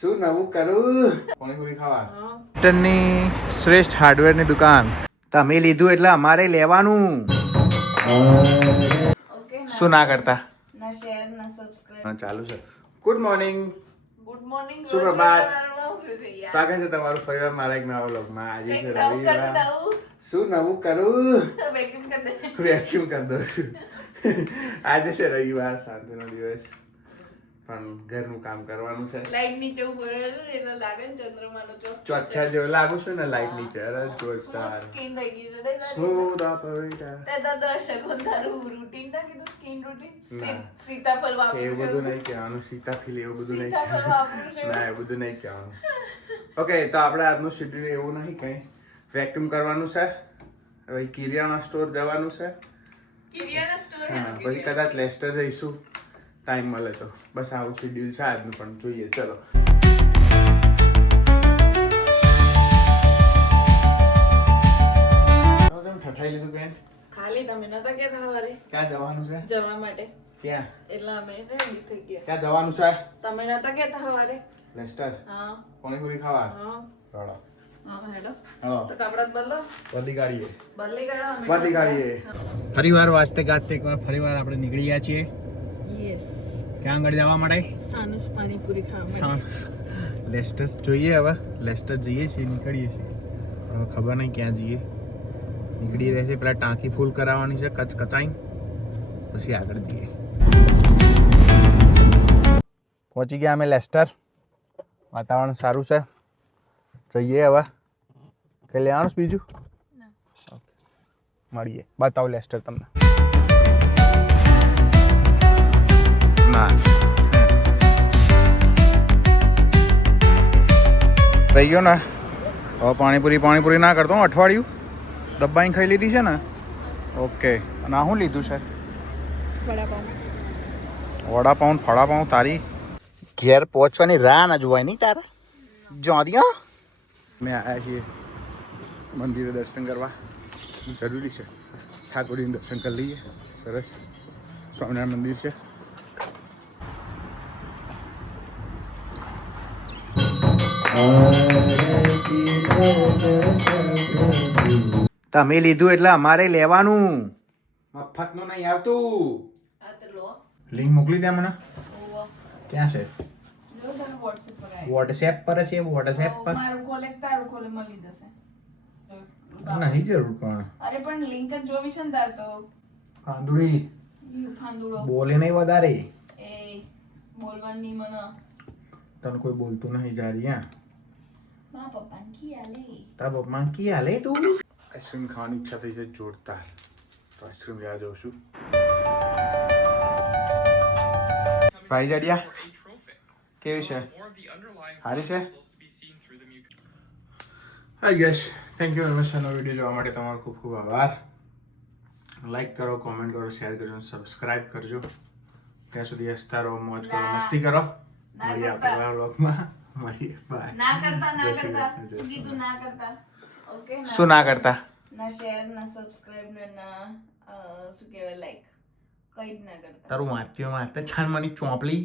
શું નવું કરું? પાણીપુરી ખાવા. ટનની શ્રેષ્ઠ હાર્ડવેરની દુકાન. તમે લીધું એટલે અમારે લેવાનું. શું ના કરતા? ના શેર ના સબસ્ક્રાઇબ. ચાલુ છે. Good morning. Good morning. સુપ્રભાત. સ્વાગત છે તમારું ફરીવાર મારા એક નવા વ્લોગમાં. આજે છે રવિવાર. શું નવું કરું? વેક્યુમ કરી દઉં છું. આજે છે રવિવાર, શાંતિનો દિવસ, પણ ઘરનું કામ કરવાનું છે. લાઈટ નીચે ઉભો રહેલો એટલે લાગે ને ચંદ્રમાનો ચોખ્ખા જેવું લાગુ છું ને લાઈટ નીચે. અરે જોરદાર. સ્કિન થઈ ગઈ છે. Smooth operator. તે તો દર્શકો તારું રૂટીન ના કીધું સ્કિન રૂટીન. ના. સીતાફળ વાપરું. એવું બધું નહીં કહેવાનું. સીતાફળ એવું બધું નહીં સીતાફળ વાપરું છે. ના, એવું બધું નહીં કહેવાનું. ઓકે, તો આપણે આજનું શેડ્યુલ એવું નહીં કંઈ. વેક્યુમ કરવાનું છે, હવે કિરિયાણા સ્ટોર જવાનું છે. કિરિયાના સ્ટોર હા, પછી કદાચ લેસ્ટર જઈશું ટાઈમ મળે તો. બસ આવું શેડ્યુલ છે આજનું, પણ જોઈએ ચલો. ઠઠાઈ લીધું બેન? ખાલી તમે નતા કેતા હવારે ક્યાં જવાનું છે? જવા માટે. ક્યાં? એટલે અમે રેડી થઈ ગયા. ક્યાં જવાનું છે? તમે નતા કેતા હવારે. લેસ્ટર હા પાણીપુરી ખાવા. હા ચાલો હા હેડો. ચાલો. તો કપડાં બદલો. બદલી ગાડીએ. બદલી કાઢો અમે. બદલી ગાડીએ. ફરીવાર વાજતે ગાજતે એકવાર ફરીવાર આપણે નીકળી ગયા છીએ. યસ. ક્યાં આગળ જવા માટે? સાનુસ પાણીપુરી ખાવા માટે. લેસ્ટર જોઈએ હવે. લેસ્ટર જઈએ છીએ, નીકળીએ છીએ. હવે ખબર નહીં ક્યાં જઈએ. નીકળી રહેશે, પેલા ટાંકી ફૂલ કરાવવાની છે કચકચાઈ, પછી આગળ જઈએ. પહોંચી ગયા અમે લેસ્ટર. વાતાવરણ સારું છે. જઈએ હવે. કંઈ લેવાનું છે બીજું? મળીએ. બતાવો લેસ્ટર તમને. ના થઈ ગયો ને. હવે પાણીપુરી ના કરતો અઠવાડિયું દબાઈને ખાઈ લીધી છે ને. ઓકે. અને આ શું લીધું છે? વડાપાઉં ફળાપાઉં. તારી ઘેર પહોંચવાની રાહ ના જોવાય નહીં તારા. જોડિયા અમે આવ્યા છીએ મંદિરે દર્શન કરવા. જરૂરી છે, ઠાકોરજીનું દર્શન કરી લઈએ. સરસ સ્વામિનારાયણ મંદિર છે. તમે લીધું એટલે અમારે લેવાનું. મફતનું નહીં આવતું. આ તો લો. લિંક મોકલી દે મને. ઓવો. ક્યાં છે? જો તને WhatsApp પર આવી. વોટ્સએપ પર છે. વોટ્સએપ પર મારું ખોલે તારું ખોલે મળી જશે. નહીં જરૂર પણ. અરે પણ લિંક જ જોવી છે ને તાર તો. કાંદુડી ફાંદુડો. બોલે નહીં વધારે. એ બોલવાની મને. તને કોઈ બોલતું નહીં જારી. હા, મારા પપ્પાને કી આલે. તારા પપ્પા કી હાલે તું? આઈસ્ક્રીમ ખાવાની ઈચ્છા થઈ છે જોરદાર. તો આઈસ્ક્રીમ લેવા જાઉં છું. ભાઈ જાડિયા કેવી છે? સારી છે? Hi guys, thank you very much. આનો વિડીયો જોવા માટે તમારો ખૂબ ખૂબ આભાર. લાઈક કરો, કોમેન્ટ કરો, શેર કરજો, સબસ્ક્રાઇબ કરજો. ત્યાં સુધી હસતા રહો, મોજ કરો, મસ્તી કરો. મળીએ આપણા વ્લોગમાં. મળીએ. બાય. ના કરતા શું કીધું? ના કરતા. ઓકે. શું ના કરતા? ના શેર ના સબસ્ક્રાઇબ ને ના શું કહેવાય લાઈક કઈ જ ના કરતા. તારું માથ્યો માથે છાન મની ચોપલી.